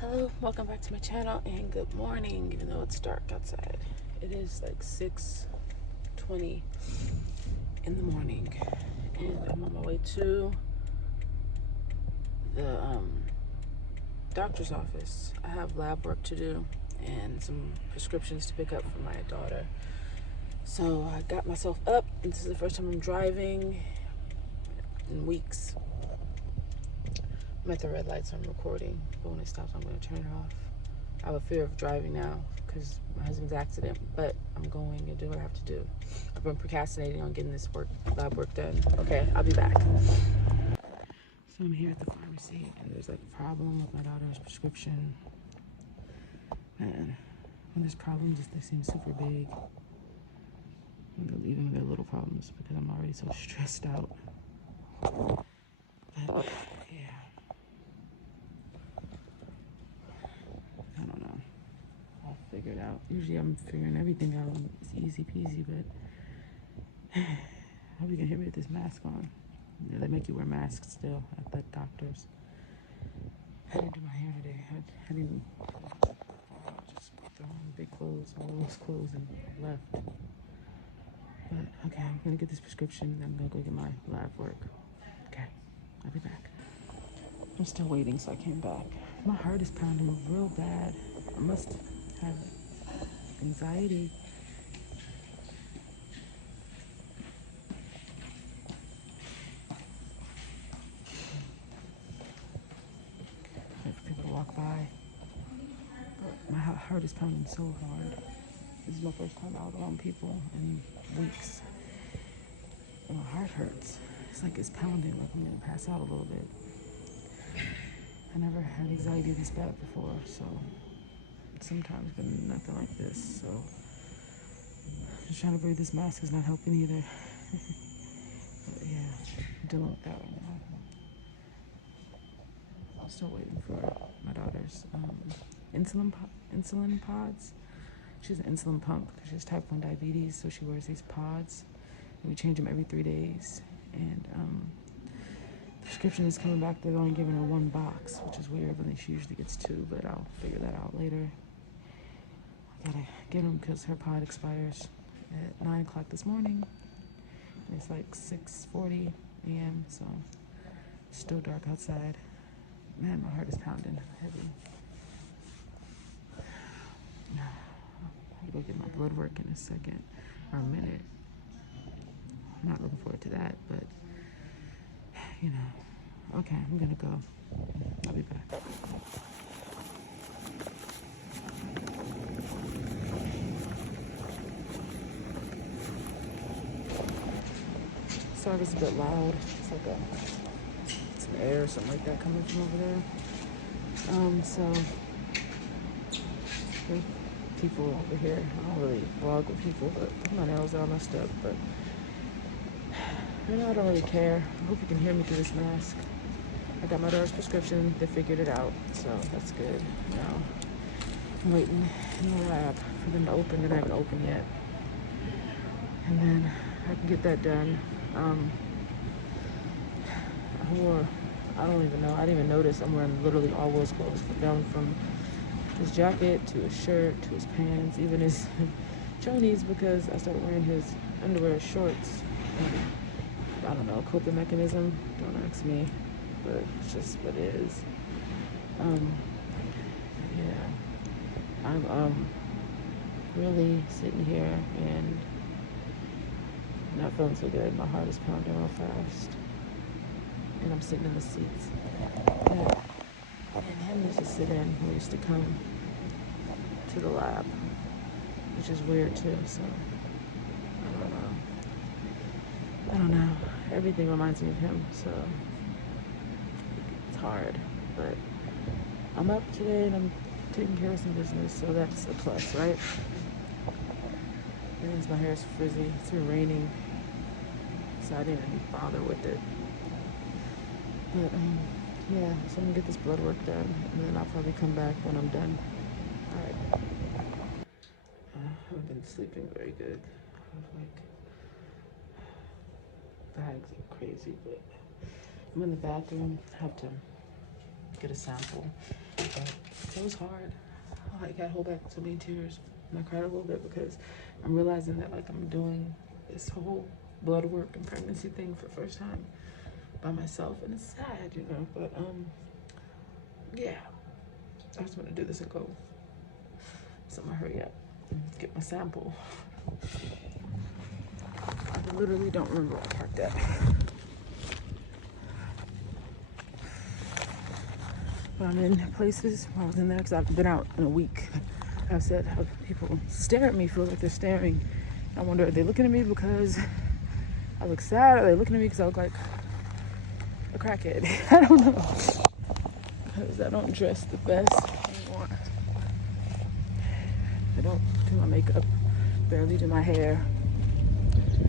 Hello, welcome back to my channel and good morning, even though it's dark outside. It is like 6:20 in the morning and I'm on my way to the doctor's office. I have lab work to do and some prescriptions to pick up for my daughter. So I got myself up, and this is the first time I'm driving in weeks. I'm at the red light, so I'm recording, but when it stops I'm going to turn it off. I have a fear of driving now because my husband's accident, but I'm going to do what I have to do. I've been procrastinating on getting this lab work done. Okay, I'll be back. So I'm here at the pharmacy and there's like a problem with my daughter's prescription. Man, when there's problems, they seem super big. Even when they're little problems, because I'm already so stressed out. But yeah, I don't know. I'll figure it out. Usually I'm figuring everything out. It's easy peasy, but I hope you can hear me with this mask on. Yeah, they make you wear masks still at the doctor's. I didn't do my hair today. I didn't just throw on big clothes, all those clothes, and left. But okay, I'm gonna get this prescription. I'm gonna go get my lab work. Okay, I'll be back. I'm still waiting, so I came back. My heart is pounding real bad. I must have anxiety. Wait for people to walk by. But my heart is pounding so hard. This is my first time out around people in weeks. And my heart hurts. It's like it's pounding, like I'm gonna pass out a little bit. I never had anxiety this bad before, so sometimes, but nothing like this. So just trying to breathe this mask is not helping either. But yeah, I'm dealing with that right now. I'm still waiting for my daughter's insulin pods. She has an insulin pump because she has type 1 diabetes, so she wears these pods. And we change them every 3 days. And the prescription is coming back. They're only giving her one box, which is weird, but then she usually gets two, but I'll figure that out later. I gotta get them because her pod expires at 9 o'clock this morning. And it's like 6:40 a.m., so it's still dark outside. Man, my heart is pounding heavy. I gotta go get my blood work in a second, or a minute. I'm not looking forward to that, but you know. Okay, I'm gonna go. I'll be back. Sorry if it's a bit loud. It's like some air or something like that coming from over there. So there's people over here. I don't really vlog with people, but my nails are all messed up. But I don't really care. I hope you can hear me through this mask. I got my daughter's prescription. They figured it out, so that's good. Now I'm waiting in the lab for them to open. They haven't opened yet, and then I can get that done. I don't even know. I didn't even notice I'm wearing literally all Will's clothes, down from his jacket to his shirt to his pants, even his chonies, because I started wearing his underwear, shorts. And I don't know, coping mechanism. Don't ask me, but it's just what it is. Yeah, I'm really sitting here and not feeling so good. My heart is pounding real fast, and I'm sitting in the seats. And him used to sit in. He used to come to the lab, which is weird too. So I don't know. Everything reminds me of him, so it's hard. But I'm up today and I'm taking care of some business, so that's a plus, right? And my hair is frizzy. It's been raining, so I didn't even bother with it. But yeah, so I'm gonna get this blood work done, and then I'll probably come back when I'm done. All right. I haven't been sleeping very good. Like bags are crazy, but I'm in the bathroom. I have to get a sample. But it was hard. I gotta hold back so many tears. And I cried a little bit because I'm realizing that like I'm doing this whole blood work and pregnancy thing for the first time by myself, and it's sad, you know. But yeah, I just want to do this and go. So I'm gonna hurry up and get my sample. I literally don't remember where I parked at. But I'm in places where I was in there because I've been out in a week. I've said how people stare at me, feel like they're staring. I wonder, are they looking at me because I look sad? Are they looking at me because I look like a crackhead? I don't know. Because I don't dress the best anymore. I don't do my makeup, barely do my hair.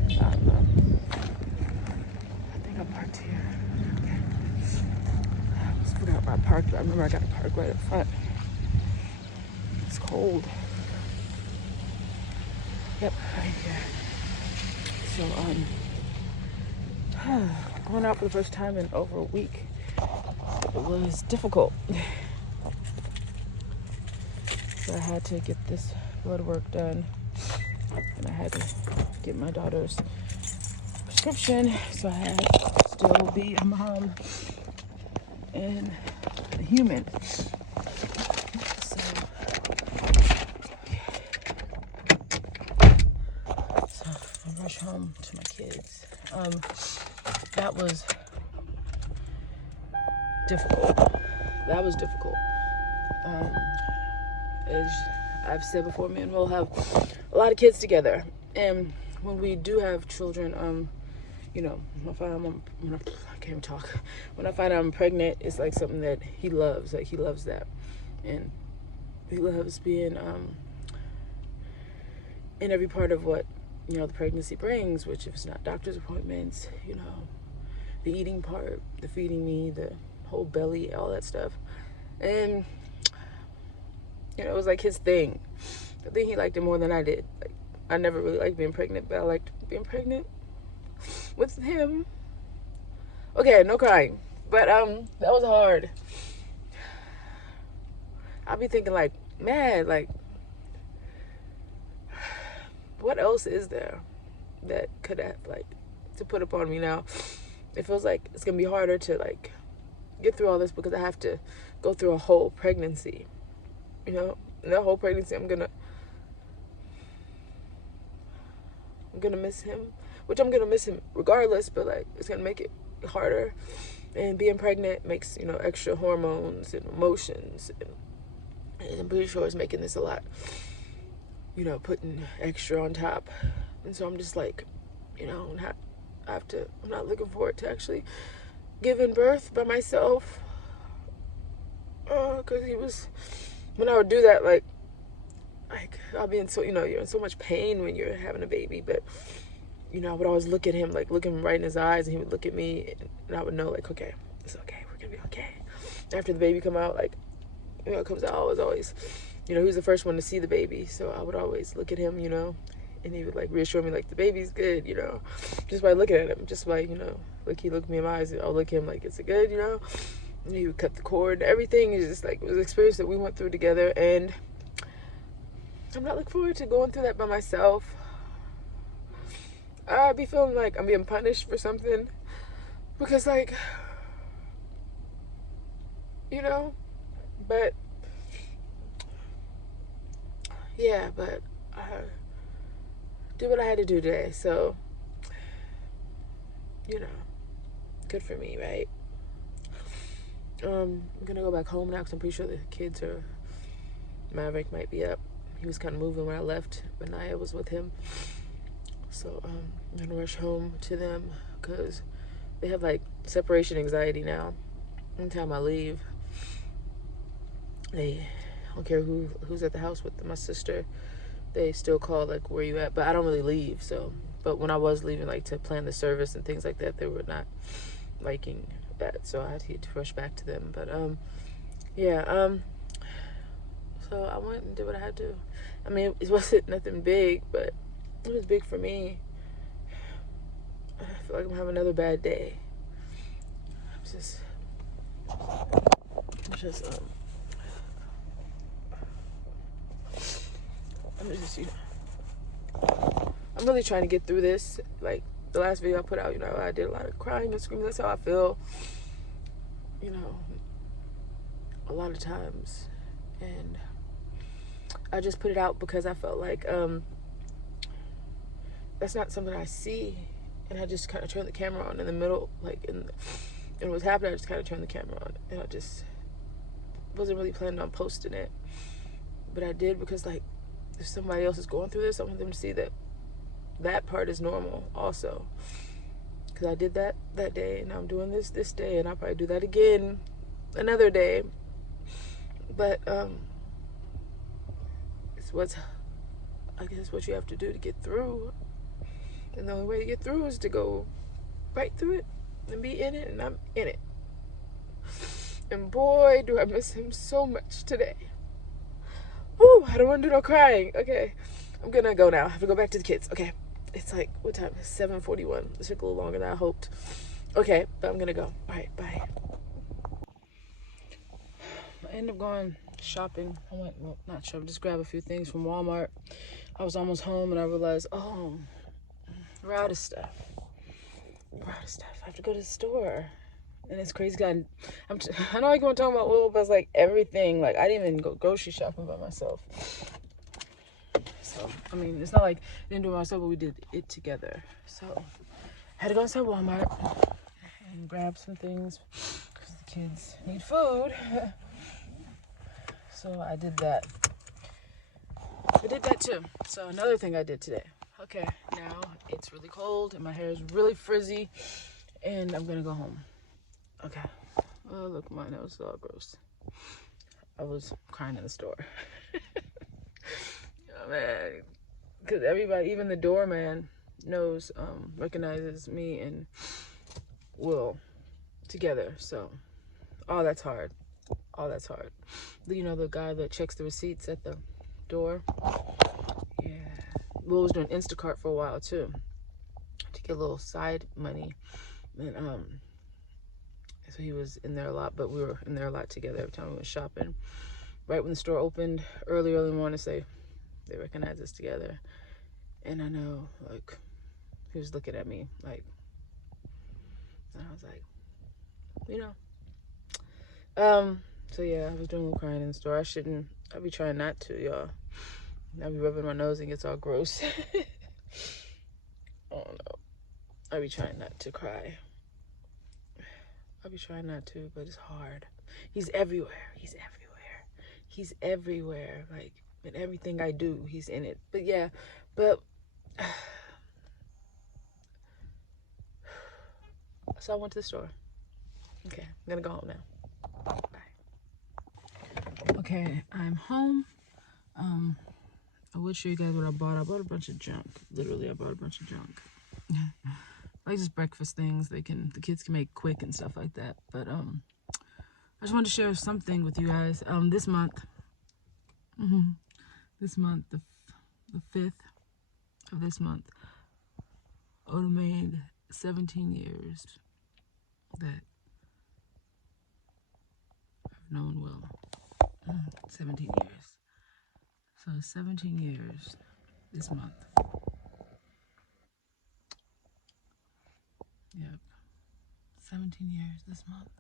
I don't know. I think I parked here. Okay. I almost forgot where I parked, but I remember I got to park right up front. It's cold. Yep, right here. So, going out for the first time in over a week, it was difficult. So I had to get this blood work done, and I had to get my daughter's prescription, so I had to still be a mom and a human. So I rush home to my kids. That was difficult. As I've said before, me and Will have a lot of kids together, and when we do have children, you know, I can't even talk. When I find out I'm pregnant, it's like something that he loves. Like, he loves that, and he loves being in every part of what, you know, the pregnancy brings. Which, if it's not doctor's appointments, you know, the eating part, the feeding me, the whole belly, all that stuff, and you know, it was like his thing. I think he liked it more than I did. Like, I never really liked being pregnant, but I liked being pregnant with him. Okay, no crying. But that was hard. I'll be thinking like, man, like, what else is there that could have, like, to put upon me now? It feels like it's gonna be harder to like get through all this because I have to go through a whole pregnancy. You know, that whole pregnancy, I'm gonna miss him, which I'm gonna miss him regardless, but like, it's gonna make it harder. And being pregnant makes, you know, extra hormones and emotions, and I'm pretty sure it's making this a lot, you know, putting extra on top. And so I'm just like, you know, I'm not looking forward to actually giving birth by myself, because when I would do that, like I'll be in so, you know, you're in so much pain when you're having a baby, but you know, I would always look at him, like look him right in his eyes, and he would look at me, and I would know, like, okay, it's okay, we're gonna be okay. After the baby come out, like, you know, it comes out, I was always, you know, he was the first one to see the baby, so I would always look at him, you know, and he would like reassure me, like, the baby's good, you know, just by looking at him, just by, you know, like, he looked me in my eyes, I'll look at him like, is it good, you know, and he would cut the cord. Everything is just like, it was an experience that we went through together, and I'm not looking forward to going through that by myself. I'd be feeling like I'm being punished for something, because, like, you know, but yeah, but I did what I had to do today, so, you know, good for me, right? I'm gonna go back home now because I'm pretty sure the kids are, Maverick might be up. He was kind of moving when I left, but Naya was with him. So I'm gonna rush home to them because they have like separation anxiety now. Anytime I leave, they don't care who's at the house with my sister. They still call, like, where you at? But I don't really leave. So, but when I was leaving, like, to plan the service and things like that, they were not liking that. So I had to rush back to them. But yeah. So I went and did what I had to. I mean, it wasn't nothing big, but it was big for me. I feel like I'm having another bad day. I'm just just I'm really trying to get through this. Like the last video I put out, I did a lot of crying and screaming. That's how I feel, a lot of times. And I just put it out because I felt like that's not something I see. And I just kind of turned the camera on in the middle, and what was happening, I just kind of turned the camera on. And I just wasn't really planning on posting it. But I did because, like, if somebody else is going through this, I want them to see that part is normal also. Because I did that day, and I'm doing this day, and I'll probably do that again another day. But it's what you have to do to get through. And the only way to get through is to go right through it and be in it, and I'm in it. And boy, do I miss him so much today. Whew, I don't want to do no crying. Okay, I'm gonna go now. I have to go back to the kids. Okay, it's like, what time? 7:41. It took a little longer than I hoped. Okay, but I'm gonna go. All right, bye. I ended up going shopping. I went, well, not shopping, just grab a few things from Walmart. I was almost home and I realized, we're out of stuff. I have to go to the store. And it's crazy. I know I want to talk about oil, but it's like everything. Like, I didn't even go grocery shopping by myself. So, I mean, it's not like I didn't do it myself, but we did it together. So, I had to go inside Walmart and grab some things because the kids need food. So, I did that. I did that too. So, another thing I did today. Okay, now it's really cold and my hair is really frizzy and I'm going to go home. Okay. Oh, look, my nose is all gross. I was crying in the store. Oh, man. Because everybody, even the doorman, recognizes me and Will together. So, that's hard. That's hard. The guy that checks the receipts at the door? Yeah. Will was doing Instacart for a while, too, to get a little side money. And, so he was in there a lot, but we were in there a lot together every time we went shopping. Right when the store opened, early morning, they recognized us together. And I know, like, he was looking at me, like, and I was like, so yeah, I was doing a little crying in the store. I'd be trying not to, y'all. I'd be rubbing my nose and it gets all gross. Oh no. I'd be trying not to cry. I'll be trying not to, but it's hard. He's everywhere. Like, in everything I do, he's in it. But yeah, so I went to the store. Okay, I'm gonna go home now. Bye. Okay, I'm home. I would show you guys what I bought. I bought a bunch of junk. Literally, I bought a bunch of junk. Like just breakfast things the kids can make quick and stuff like that. But I just wanted to share something with you guys. This month, the 5th of this month, I would have made 17 years that I've known Will. 17 years. So 17 years this month. Yep. 17 years this month.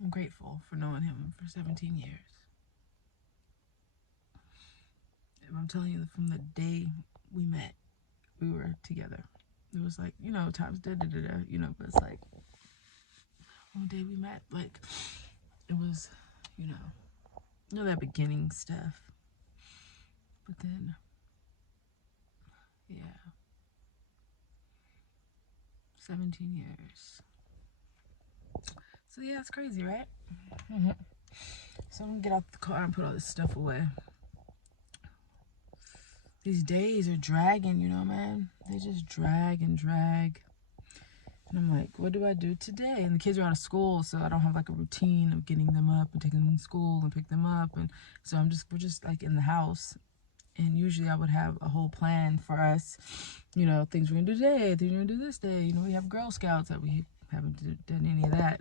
I'm grateful for knowing him for 17 years. And I'm telling you, from the day we met, we were together. It was like, times but it's like, one day we met, like, it was, that beginning stuff. But then, yeah, 17 years. So yeah, it's crazy, right? So I'm gonna get out the car and put all this stuff away. These days are dragging, man. They just drag and drag. And I'm like, what do I do today? And the kids are out of school, so I don't have like a routine of getting them up and taking them to school and pick them up. And so we're just like in the house. And usually I would have a whole plan for us, you know, things we're gonna do today, things we're gonna do this day. You know, we have Girl Scouts that we haven't done any of that.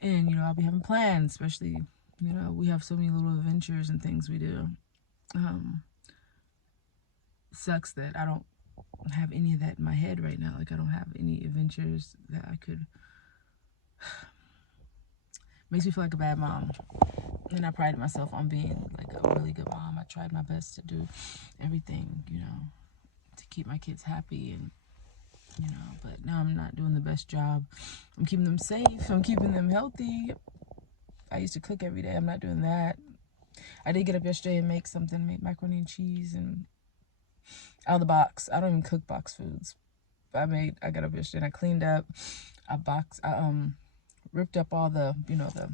And, you know, I'll be having plans, especially, you know, we have so many little adventures and things we do. Sucks that I don't have any of that in my head right now. Like, I don't have any adventures that I could. Makes me feel like a bad mom. And I pride myself on being like a really good mom. I tried my best to do everything, you know, to keep my kids happy, and you know, but now I'm not doing the best job. I'm keeping them safe. I'm keeping them healthy. I used to cook every day. I'm not doing that. I did get up yesterday and make something, make macaroni and cheese and out of the box. I don't even cook box foods. I got up yesterday and I cleaned up I ripped up all the, you know, the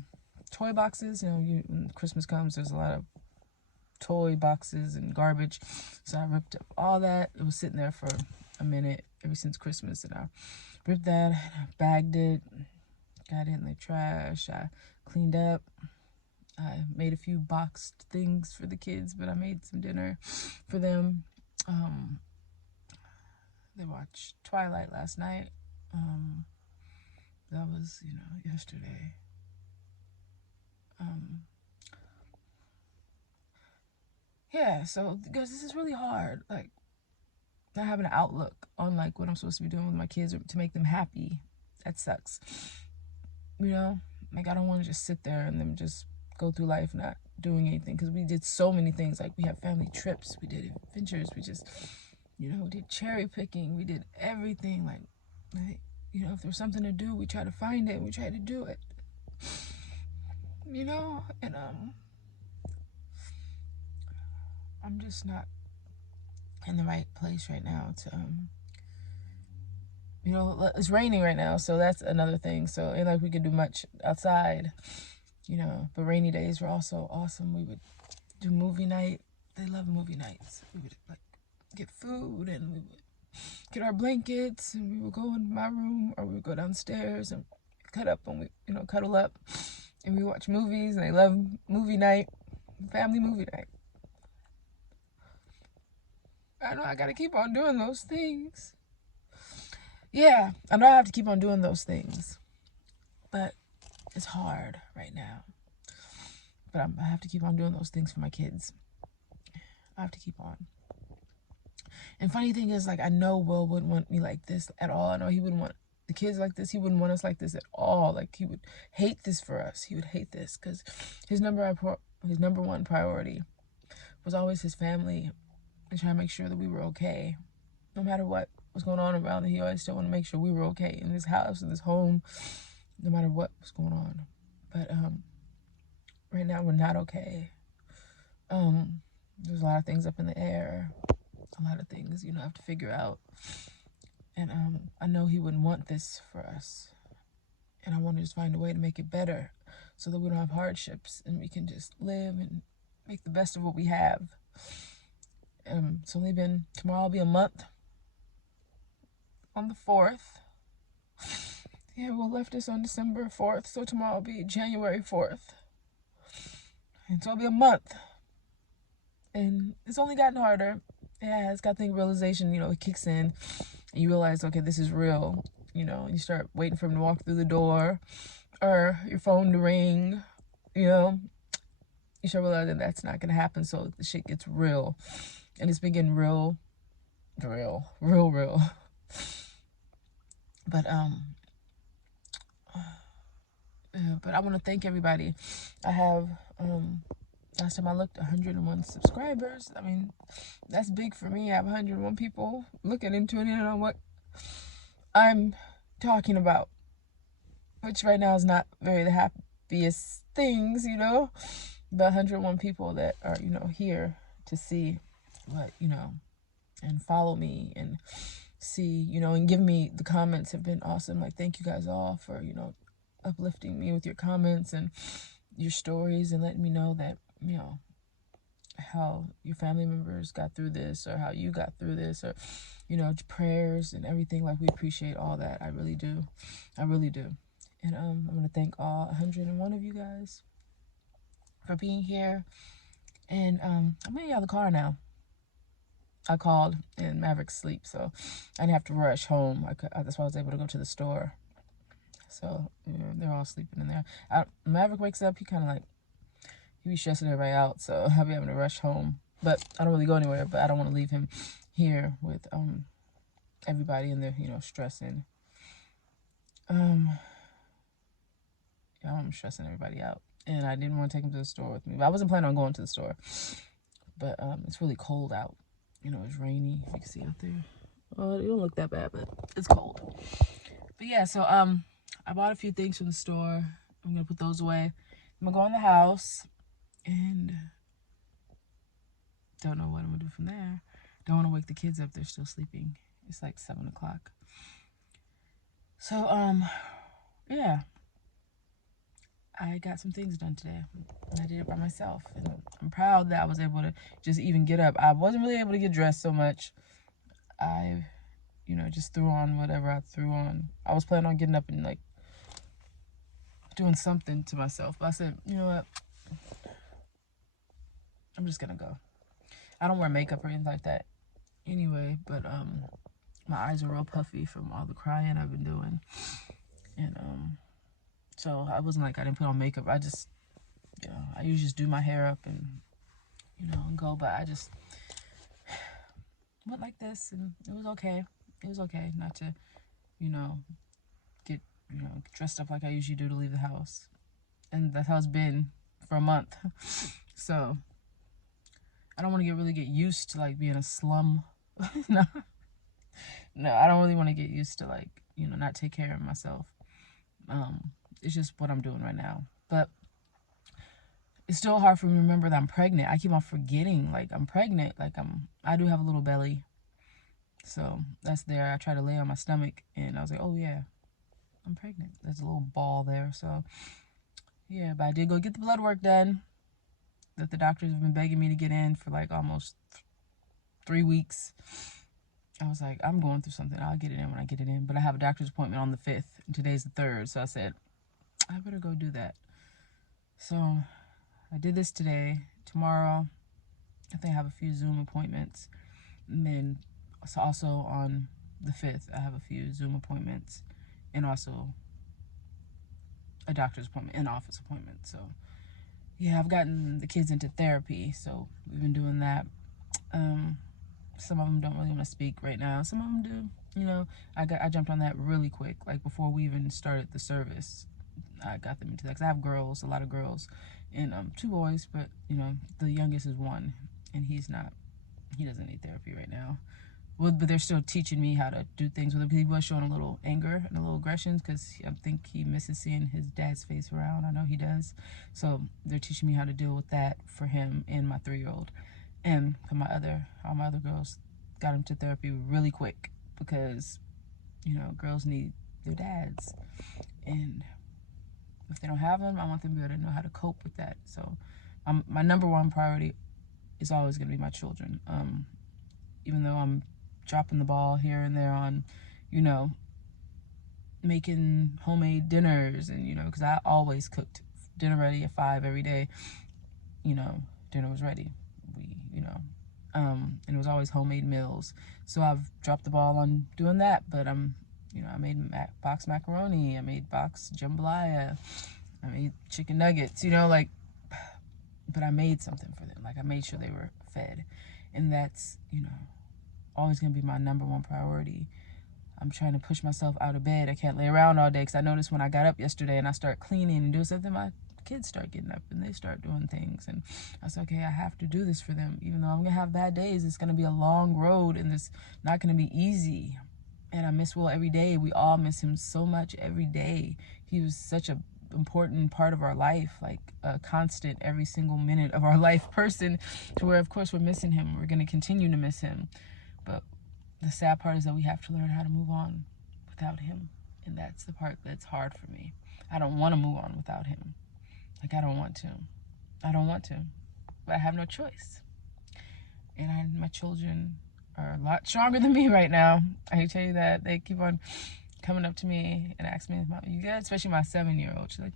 toy boxes. You know, when Christmas comes, there's a lot of toy boxes and garbage. So I ripped up all that. It was sitting there for a minute ever since Christmas, and I ripped that, I bagged it, got it in the trash. I cleaned up. I made a few boxed things for the kids, but I made some dinner for them. They watched Twilight last night. That was, you know, yesterday. Yeah, so guys, this is really hard. Like, not having an outlook on like what I'm supposed to be doing with my kids to make them happy. That sucks. You know, like, I don't want to just sit there and then just go through life not doing anything, because we did so many things. Like, we have family trips, we did adventures, we just, you know, did cherry picking, we did everything. Like, you know, if there's something to do, we try to find it, we try to do it, you know. And I'm just not in the right place right now to you know, it's raining right now, so that's another thing. So ain't like we could do much outside, you know, but rainy days were also awesome. We would do movie night. They love movie nights. We would like get food, and we would get our blankets, and we would go in my room, or we would go downstairs and cuddle up, and we watch movies. And they love movie night, family movie night. I know I gotta keep on doing those things. Yeah, I know I have to keep on doing those things, but it's hard right now. But I have to keep on doing those things for my kids. I have to keep on. And funny thing is, like, I know Will wouldn't want me like this at all. I know he wouldn't want the kids like this. He wouldn't want us like this at all. Like, he would hate this for us. He would hate this, because his number one priority was always his family, and trying to make sure that we were okay, no matter what was going on around. He always still wanted to make sure we were okay in this house, in this home, no matter what was going on. But right now we're not okay. There's a lot of things up in the air, a lot of things, you know, I have to figure out. And I know he wouldn't want this for us, and I want to just find a way to make it better, so that we don't have hardships and we can just live and make the best of what we have. It's only been, tomorrow will be a month on the 4th. Yeah, Will left us on December 4th, so tomorrow will be January 4th. And so it'll be a month. And it's only gotten harder. Yeah, it's got the realization, you know, it kicks in, and you realize, okay, this is real, you know, and you start waiting for him to walk through the door, or your phone to ring, you know. You start realizing that's not going to happen, so the shit gets real. And it's been getting real. But I want to thank everybody. I have last time I looked, 101 subscribers. I mean, that's big for me. I have 101 people looking and tuning in on what I'm talking about, which right now is not very the happiest things, you know. But 101 people that are, you know, here to see what, you know, and follow me and see, you know, and give me the comments have been awesome. Like, thank you guys all for, you know, uplifting me with your comments and your stories, and letting me know that, you know, how your family members got through this, or how you got through this, or, you know, prayers and everything. Like, we appreciate all that. I really do. And I'm going to thank all 101 of you guys for being here. And I'm going to get out of the car now. I called and Maverick's asleep, so I didn't have to rush home. That's why I was able to go to the store. So they're all sleeping in there. Maverick wakes up, he be stressing everybody out, so I'll be having to rush home. But I don't really go anywhere, but I don't want to leave him here with everybody in there, stressing. I'm stressing everybody out. And I didn't want to take him to the store with me. But I wasn't planning on going to the store. But it's really cold out. It's rainy. You can see out there. Oh, it don't look that bad, but it's cold. But yeah, so I bought a few things from the store. I'm going to put those away. I'm going to go in the house and don't know what I'm going to do from there. Don't want to wake the kids up. They're still sleeping. It's like 7 o'clock. So, yeah. I got some things done today. I did it by myself. And I'm proud that I was able to just even get up. I wasn't really able to get dressed so much. I, just threw on whatever I threw on. I was planning on getting up and, doing something to myself. But I said, you know what? I'm just going to go. I don't wear makeup or anything like that anyway. But my eyes are real puffy from all the crying I've been doing. And so I wasn't I didn't put on makeup. I just, I usually just do my hair up and, and go. But I just went like this, and it was okay. It was okay not to, get, dressed up like I usually do to leave the house. And that's how it's been for a month. So I don't want to really get used to being a slum. No, I don't really want to get used to not take care of myself. It's just what I'm doing right now. But it's still hard for me to remember that I'm pregnant. I keep on forgetting I'm pregnant. I do have a little belly. So that's there. I try to lay on my stomach and I was like, oh yeah, I'm pregnant. There's a little ball there. So yeah, but I did go get the blood work done that the doctors have been begging me to get in for almost 3 weeks. I was like, I'm going through something. I'll get it in when I get it in. But I have a doctor's appointment on the 5th and today's the 3rd. So I said, I better go do that. So I did this today. Tomorrow, I think I have a few Zoom appointments. And then also on the 5th, I have a few Zoom appointments and also a doctor's appointment and office appointment. So yeah, I've gotten the kids into therapy. So we've been doing that. Some of them don't really want to speak right now. Some of them do. I jumped on that really quick. Before we even started the service, I got them into that. Because I have girls, a lot of girls, and 2 boys. But, the youngest is 1, and he doesn't need therapy right now. Well, but they're still teaching me how to do things with him. He was showing a little anger and a little aggression because I think he misses seeing his dad's face around. I know he does. So they're teaching me how to deal with that for him and my 3-year-old. And for all my other girls, got him to therapy really quick because, girls need their dads. And if they don't have them, I want them to be able to know how to cope with that. So my number 1 priority is always going to be my children. Even though I'm dropping the ball here and there on, making homemade dinners and, because I always cooked dinner ready at 5 every day. Dinner was ready. And it was always homemade meals. So I've dropped the ball on doing that, but I made box macaroni, I made box jambalaya, I made chicken nuggets, but I made something for them. I made sure they were fed. And that's, always going to be my number 1 priority. I'm trying to push myself out of bed. I can't lay around all day because I noticed when I got up yesterday and I start cleaning and doing something, my kids start getting up and they start doing things. And I was like, okay, I have to do this for them. Even though I'm going to have bad days, it's going to be a long road and it's not going to be easy. And I miss Will every day. We all miss him so much every day. He was such a important part of our life, a constant every single minute of our life person, to where of course we're missing him. We're going to continue to miss him. But the sad part is that we have to learn how to move on without him. And that's the part that's hard for me. I don't want to move on without him. I don't want to. I don't want to. But I have no choice. And my children are a lot stronger than me right now. I can tell you that. They keep on coming up to me and asking me, Mom, you good? Especially my 7-year-old. She's like,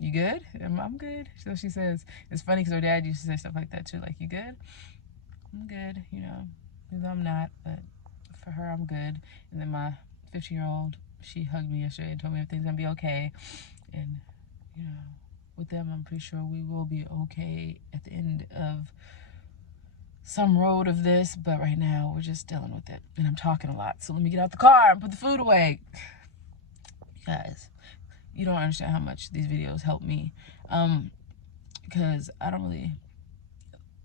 you good? And I'm good. So she says, it's funny because her dad used to say stuff like that too. You good? I'm good, even though I'm not, but for her, I'm good. And then my 15-year-old, she hugged me yesterday and told me everything's gonna be okay. And, you know, with them, I'm pretty sure we will be okay at the end of some road of this, but right now we're just dealing with it. And I'm talking a lot, so let me get out the car and put the food away. Guys, you don't understand how much these videos help me, because I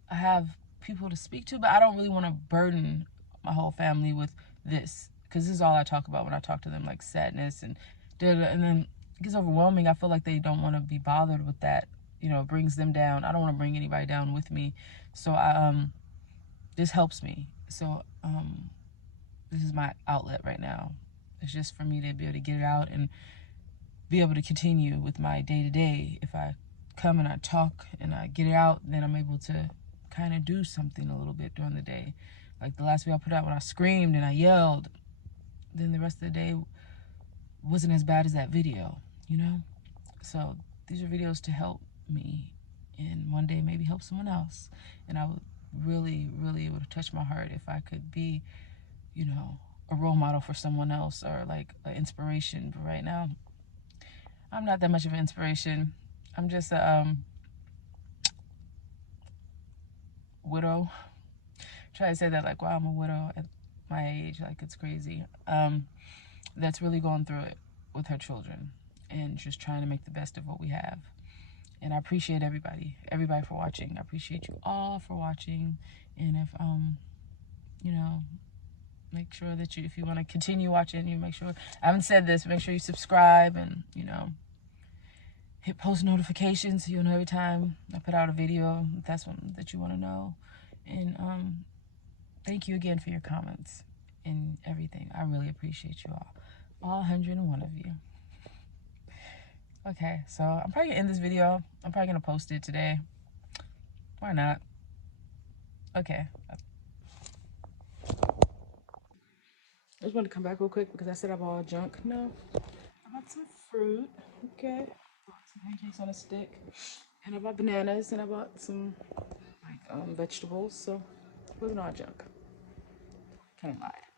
have people to speak to, but I don't really want to burden my whole family with this, because this is all I talk about when I talk to them, like sadness and and then it gets overwhelming. I feel like they don't want to be bothered with that. You know, it brings them down. I don't want to bring anybody down with me, so this helps me. So this is my outlet right now. It's just for me to be able to get it out and be able to continue with my day-to-day. If I come and I talk and I get it out, then I'm able to kind of do something a little bit during the day. Like the last video I put out when I screamed and I yelled, then the rest of the day wasn't as bad as that video, you know? So these are videos to help me and one day maybe help someone else. And I would really, really, it would have touched my heart if I could be, you know, a role model for someone else or like an inspiration. But right now, I'm not that much of an inspiration. I'm just a widow. Try to say that like, wow, I'm a widow at my age, like it's crazy. That's really going through it with her children and just trying to make the best of what we have. And I appreciate everybody for watching. I appreciate you all for watching. And if you know, make sure that if you want to continue watching, you make sure, I haven't said this, make sure you subscribe and, you know, hit post notifications so you'll know every time I put out a video, if that's one that you want to know. And thank you again for your comments and everything. I really appreciate you all 101 of you. Okay, so I'm probably gonna end this video. I'm probably gonna post it today. Why not? Okay. I just wanted to come back real quick because I said I bought junk. No, I bought some fruit. Okay. Bought some pancakes on a stick. And I bought bananas and I bought some like vegetables. So it wasn't all junk. Can't lie.